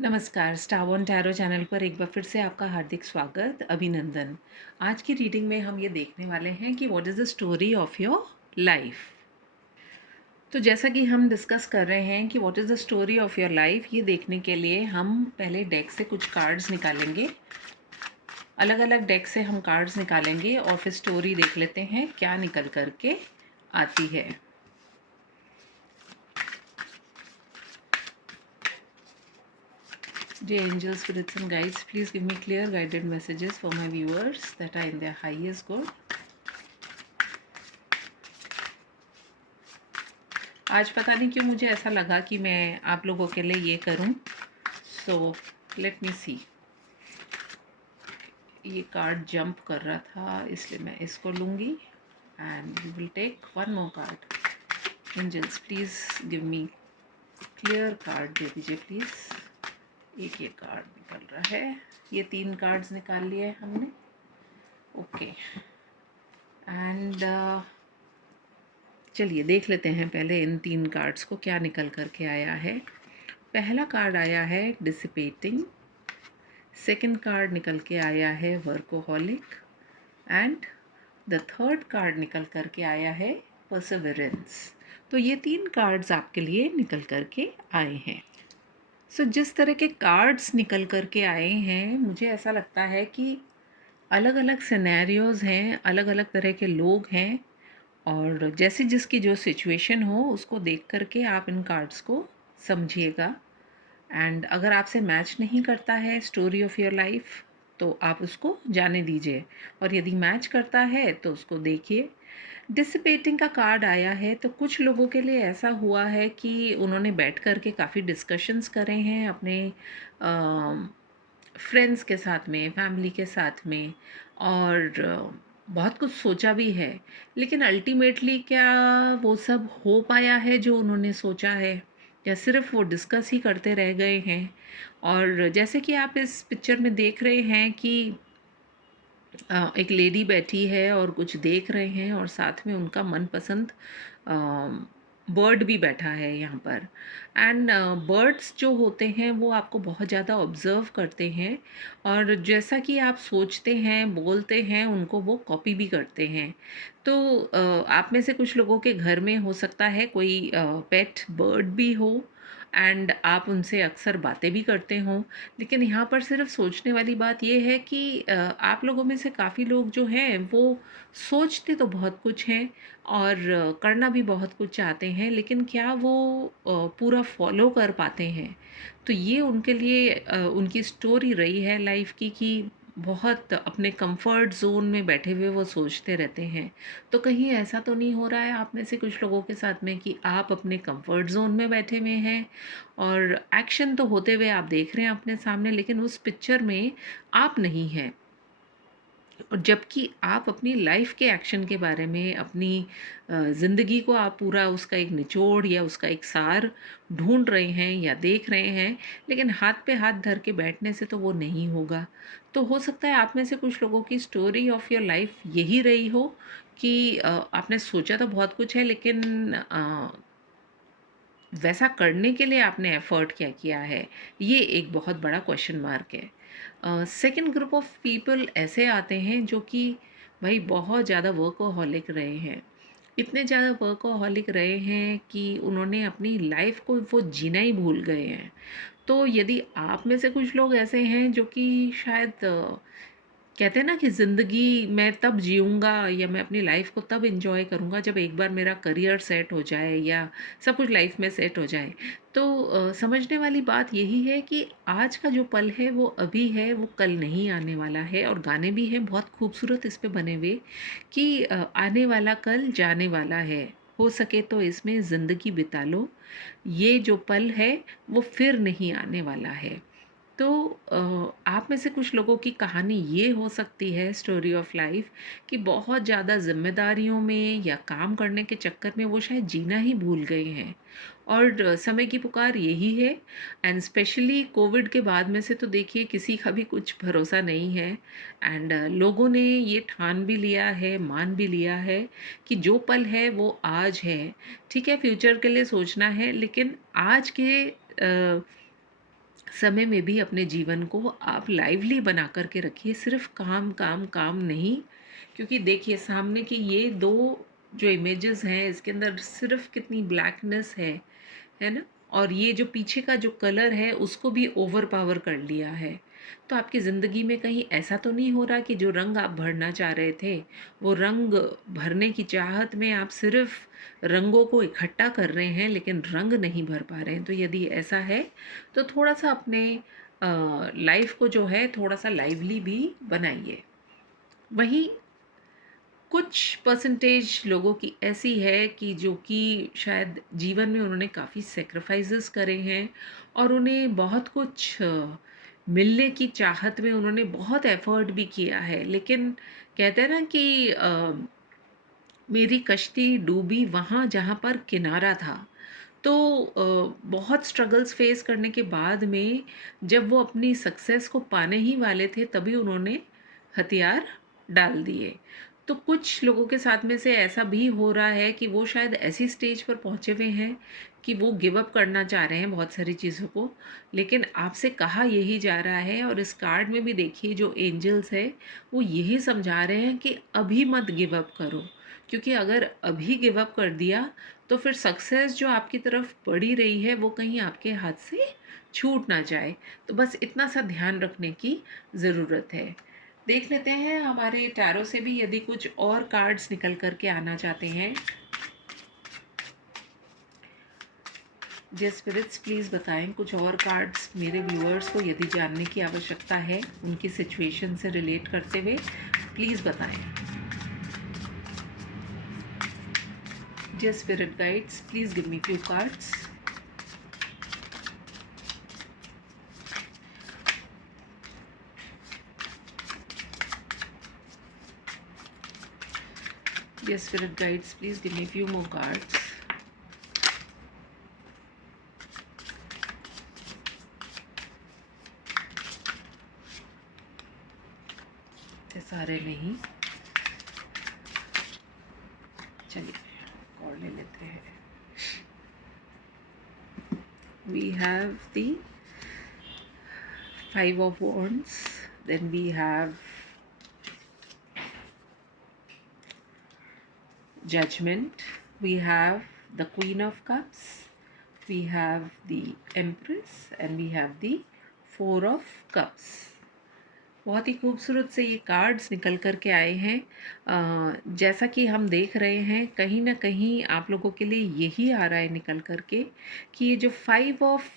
नमस्कार, star one tarot channel पर एक बार फिर से आपका हार्दिक स्वागत, अभिनंदन। आज की रीडिंग में हम ये देखने वाले हैं कि what is the story of your life. तो जैसा कि हम डिस्कस कर रहे हैं कि what is the story of your life, ये देखने के लिए हम पहले डेक से कुछ कार्ड्स निकालेंगे। अलग अलग डेक से हम कार्ड्स निकालेंगे और फिर स्टोरी देख लेते हैं क्या निकल कर के आती है। Dear angels, spirits and guides, please give me clear guided messages for my viewers that are in their highest good. आज पता नहीं क्यों मुझे ऐसा लगा कि मैं आप लोगों के लिए ये करूं। सो लेट मी सी। ये कार्ड जंप कर रहा था इसलिए मैं इसको लूँगी and we will take one more card. Angels please give me clear card दे दीजिए प्लीज़। एक ये कार्ड निकल रहा है। ये 3 कार्ड्स निकाल लिए हमने। ओके एंड चलिए देख लेते हैं पहले इन 3 कार्ड्स को क्या निकल कर के आया है। पहला कार्ड आया है डिसिपेटिंग। सेकंड कार्ड निकल के आया है workaholic and the third card निकल कर के आया है परसेवरेंस। तो ये 3 कार्ड्स आपके लिए निकल कर के आए हैं। सो जिस तरह के कार्ड्स निकल कर के आए हैं मुझे ऐसा लगता है कि अलग अलग सिनेरियोज़ हैं, अलग अलग तरह के लोग हैं और जैसे जिसकी जो सिचुएशन हो उसको देख कर के आप इन कार्ड्स को समझिएगा। एंड अगर आपसे मैच नहीं करता है स्टोरी ऑफ योर लाइफ तो आप उसको जाने दीजिए और यदि मैच करता है तो उसको देखिए। डिसिपेटिंग का कार्ड आया है तो कुछ लोगों के लिए ऐसा हुआ है कि उन्होंने बैठ कर के काफ़ी डिस्कशंस करे हैं अपने फ्रेंड्स के साथ में, फैमिली के साथ में और बहुत कुछ सोचा भी है। लेकिन अल्टीमेटली क्या वो सब हो पाया है जो उन्होंने सोचा है या सिर्फ वो डिस्कस ही करते रह गए हैं। और जैसे कि आप इस पिक्चर में देख रहे हैं कि एक लेडी बैठी है और कुछ देख रहे हैं और साथ में उनका मनपसंद बर्ड भी बैठा है यहाँ पर। एंड बर्ड्स जो होते हैं वो आपको बहुत ज़्यादा ऑब्ज़र्व करते हैं और जैसा कि आप सोचते हैं बोलते हैं उनको वो कॉपी भी करते हैं। तो आप में से कुछ लोगों के घर में हो सकता है कोई पेट बर्ड भी हो एंड आप उनसे अक्सर बातें भी करते हों। लेकिन यहाँ पर सिर्फ सोचने वाली बात ये है कि आप लोगों में से काफ़ी लोग जो हैं वो सोचते तो बहुत कुछ हैं और करना भी बहुत कुछ चाहते हैं, लेकिन क्या वो पूरा फॉलो कर पाते हैं। तो ये उनके लिए उनकी स्टोरी रही है लाइफ की कि बहुत अपने कंफर्ट जोन में बैठे हुए वो सोचते रहते हैं। तो कहीं ऐसा तो नहीं हो रहा है आप में से कुछ लोगों के साथ में कि आप अपने कंफर्ट जोन में बैठे हुए हैं और एक्शन तो होते हुए आप देख रहे हैं अपने सामने, लेकिन उस पिक्चर में आप नहीं हैं। और जबकि आप अपनी लाइफ के एक्शन के बारे में, अपनी ज़िंदगी को आप पूरा उसका एक निचोड़ या उसका एक सार ढूँढ रहे हैं या देख रहे हैं, लेकिन हाथ पे हाथ धर के बैठने से तो वो नहीं होगा। तो हो सकता है आप में से कुछ लोगों की स्टोरी ऑफ योर लाइफ यही रही हो कि आपने सोचा तो बहुत कुछ है लेकिन वैसा करने के लिए आपने एफ़र्ट क्या किया है, ये एक बहुत बड़ा क्वेश्चन मार्क है। सेकंड ग्रुप ऑफ पीपल ऐसे आते हैं जो कि भाई बहुत ज़्यादा वर्कोहॉलिक रहे हैं। इतने ज़्यादा वर्कोहॉलिक रहे हैं कि उन्होंने अपनी लाइफ़ को वो जीना ही भूल गए हैं। तो यदि आप में से कुछ लोग ऐसे हैं जो कि शायद कहते हैं ना कि ज़िंदगी मैं तब जीऊँगा या मैं अपनी लाइफ़ को तब एन्जॉय करूँगा जब एक बार मेरा करियर सेट हो जाए या सब कुछ लाइफ़ में सेट हो जाए। तो समझने वाली बात यही है कि आज का जो पल है वो अभी है, वो कल नहीं आने वाला है। और गाने भी हैं बहुत खूबसूरत इस पे बने हुए कि आने वाला कल जाने वाला है, हो सके तो इसमें ज़िंदगी बिता लो, ये जो पल है वो फिर नहीं आने वाला है। तो आप में से कुछ लोगों की कहानी ये हो सकती है स्टोरी ऑफ लाइफ कि बहुत ज़्यादा जिम्मेदारियों में या काम करने के चक्कर में वो शायद जीना ही भूल गए हैं और समय की पुकार यही है। एंड स्पेशली कोविड के बाद में से तो देखिए किसी का भी कुछ भरोसा नहीं है। एंड लोगों ने ये ठान भी लिया है, मान भी लिया है कि जो पल है वो आज है। ठीक है, फ्यूचर के लिए सोचना है लेकिन आज के समय में भी अपने जीवन को आप लाइवली बना कर के रखिए, सिर्फ काम काम काम नहीं। क्योंकि देखिए सामने की ये दो जो इमेजेस हैं, इसके अंदर सिर्फ कितनी ब्लैकनेस है ना? और ये जो पीछे का जो कलर है उसको भी ओवर पावर कर लिया है। तो आपकी ज़िंदगी में कहीं ऐसा तो नहीं हो रहा कि जो रंग आप भरना चाह रहे थे, वो रंग भरने की चाहत में आप सिर्फ रंगों को इकट्ठा कर रहे हैं लेकिन रंग नहीं भर पा रहे हैं। तो यदि ऐसा है तो थोड़ा-सा अपने लाइफ़ को जो है थोड़ा-सा लाइवली भी बनाइए। वहीं कुछ परसेंटेज लोगों की ऐसी है कि जो कि शायद जीवन में उन्होंने काफ़ी सैक्रिफाइसेस करे हैं और उन्हें बहुत कुछ मिलने की चाहत में उन्होंने बहुत एफर्ट भी किया है, लेकिन कहते हैं ना कि मेरी कश्ती डूबी वहाँ जहाँ पर किनारा था। तो बहुत स्ट्रगल्स फेस करने के बाद में जब वो अपनी सक्सेस को पाने ही वाले थे तभी उन्होंने हथियार डाल दिए। तो कुछ लोगों के साथ में से ऐसा भी हो रहा है कि वो शायद ऐसी स्टेज पर पहुँचे हुए हैं कि वो गिव अप करना चाह रहे हैं बहुत सारी चीज़ों को, लेकिन आपसे कहा यही जा रहा है और इस कार्ड में भी देखिए जो एंजल्स है वो यही समझा रहे हैं कि अभी मत गिव अप करो। क्योंकि अगर अभी गिव अप कर दिया तो फिर सक्सेस जो आपकी तरफ बढ़ी रही है वो कहीं आपके हाथ से छूट ना जाए। तो बस इतना सा ध्यान रखने की ज़रूरत है। देख लेते हैं हमारे टैरो से भी यदि कुछ और कार्ड्स निकल कर के आना चाहते हैं। जे स्पिरिट्स प्लीज़ बताएं कुछ और कार्ड्स मेरे व्यूअर्स को यदि जानने की आवश्यकता है उनकी सिचुएशन से रिलेट करते हुए, प्लीज़ बताएं। जे spirit guides please give me few cards. Yes, spirit guides, please give me a few more cards. ये सारे नहीं, चलिए और ले लेते हैं। We have the 5 of Wands, then we have Judgment, we have the Queen of Cups, we have the Empress and we have the 4 of Cups. बहुत ही खूबसूरत से ये कार्ड्स निकल कर के आए हैं। जैसा कि हम देख रहे हैं कहीं ना कहीं आप लोगों के लिए यही आ रहा है निकल कर के कि ये जो 5 ऑफ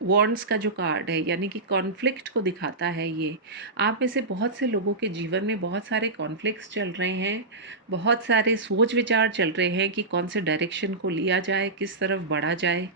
वॉन्ड्स का जो कार्ड है यानी कि कॉन्फ्लिक्ट को दिखाता है। ये आप में से बहुत से लोगों के जीवन में बहुत सारे कॉन्फ्लिक्ट्स चल रहे हैं, बहुत सारे सोच विचार चल रहे हैं कि कौन से डायरेक्शन को लिया जाए, किस तरफ बढ़ा जाए,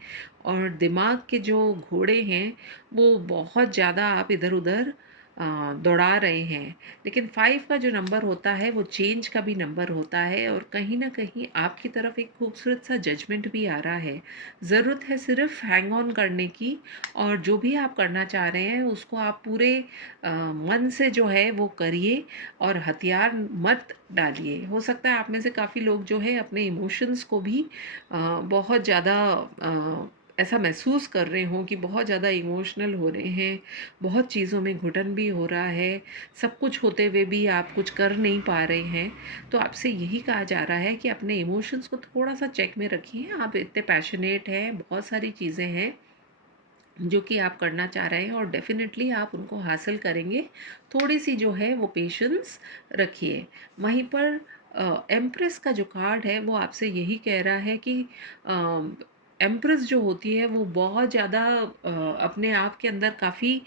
और दिमाग के जो घोड़े हैं वो बहुत ज़्यादा आप इधर उधर दौड़ा रहे हैं। लेकिन 5 का जो नंबर होता है वो चेंज का भी नंबर होता है और कहीं ना कहीं आपकी तरफ एक खूबसूरत सा जजमेंट भी आ रहा है। ज़रूरत है सिर्फ हैंग ऑन करने की, और जो भी आप करना चाह रहे हैं उसको आप पूरे मन से जो है वो करिए और हथियार मत डालिए। हो सकता है आप में से काफ़ी लोग जो है अपने इमोशंस को भी बहुत ज़्यादा ऐसा महसूस कर रहे हों कि बहुत ज़्यादा इमोशनल हो रहे हैं, बहुत चीज़ों में घुटन भी हो रहा है, सब कुछ होते हुए भी आप कुछ कर नहीं पा रहे हैं। तो आपसे यही कहा जा रहा है कि अपने इमोशंस को थोड़ा सा चेक में रखिए। आप इतने पैशनेट हैं, बहुत सारी चीज़ें हैं जो कि आप करना चाह रहे हैं और डेफ़िनेटली आप उनको हासिल करेंगे। थोड़ी-सी जो है वो पेशेंस रखिए। वहीं पर एम्प्रेस का जो कार्ड है वो आपसे यही कह रहा है कि एम्प्रेस जो होती है वो बहुत ज़्यादा अपने आप के अंदर काफ़ी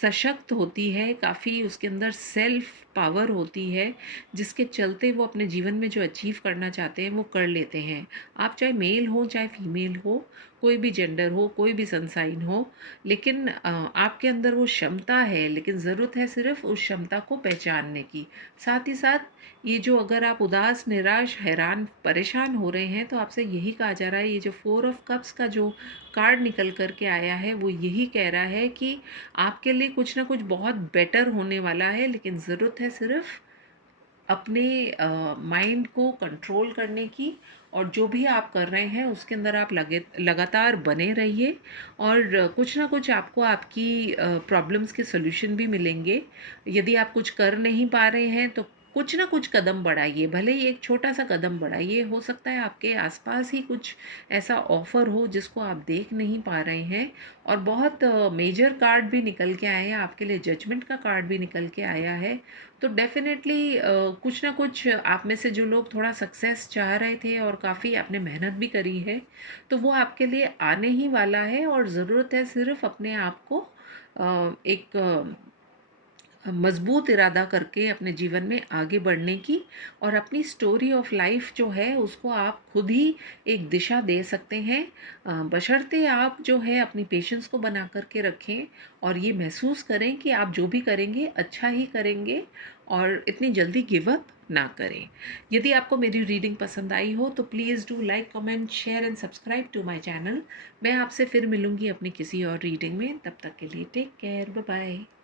सशक्त होती है, काफ़ी उसके अंदर सेल्फ पावर होती है, जिसके चलते वो अपने जीवन में जो अचीव करना चाहते हैं वो कर लेते हैं। आप चाहे मेल हो चाहे फीमेल हो, कोई भी जेंडर हो, कोई भी सनसाइन हो, लेकिन आपके अंदर वो क्षमता है, लेकिन ज़रूरत है सिर्फ उस क्षमता को पहचानने की। साथ ही साथ ये जो अगर आप उदास, निराश, हैरान, परेशान हो रहे हैं तो आपसे यही कहा जा रहा है, ये जो 4 ऑफ कप्स का जो कार्ड निकल कर के आया है वो यही कह रहा है कि आपके लिए कुछ ना कुछ बहुत बेटर होने वाला है, लेकिन ज़रूरत है सिर्फ अपने माइंड को कंट्रोल करने की और जो भी आप कर रहे हैं उसके अंदर आप लगातार बने रहिए, और कुछ ना कुछ आपको आपकी प्रॉब्लम्स के सॉल्यूशन भी मिलेंगे। यदि आप कुछ कर नहीं पा रहे हैं तो कुछ ना कुछ कदम बढ़ाइए, भले ही एक छोटा-सा कदम बढ़ाइए। हो सकता है आपके आस-पास ही कुछ ऐसा ऑफ़र हो जिसको आप देख नहीं पा रहे हैं, और बहुत मेजर कार्ड भी निकल के आए हैं, आपके लिए जजमेंट का कार्ड भी निकल के आया है। तो डेफ़िनेटली कुछ ना कुछ आप में से जो लोग थोड़ा सक्सेस चाह रहे थे और काफ़ी आपने मेहनत भी करी है, तो वो आपके लिए आने ही वाला है, और ज़रूरत है सिर्फ़ अपने आप को एक मजबूत इरादा करके अपने जीवन में आगे बढ़ने की, और अपनी स्टोरी ऑफ लाइफ जो है उसको आप खुद ही एक दिशा दे सकते हैं, बशर्ते आप जो है अपनी पेशेंस को बना करके रखें, और ये महसूस करें कि आप जो भी करेंगे अच्छा ही करेंगे, और इतनी जल्दी गिव अप ना करें। यदि आपको मेरी रीडिंग पसंद आई हो तो please do like, comment, share and subscribe to my channel. मैं आपसे फिर मिलूंगी अपनी किसी और रीडिंग में। तब तक के लिए टेक केयर, बाय बाय।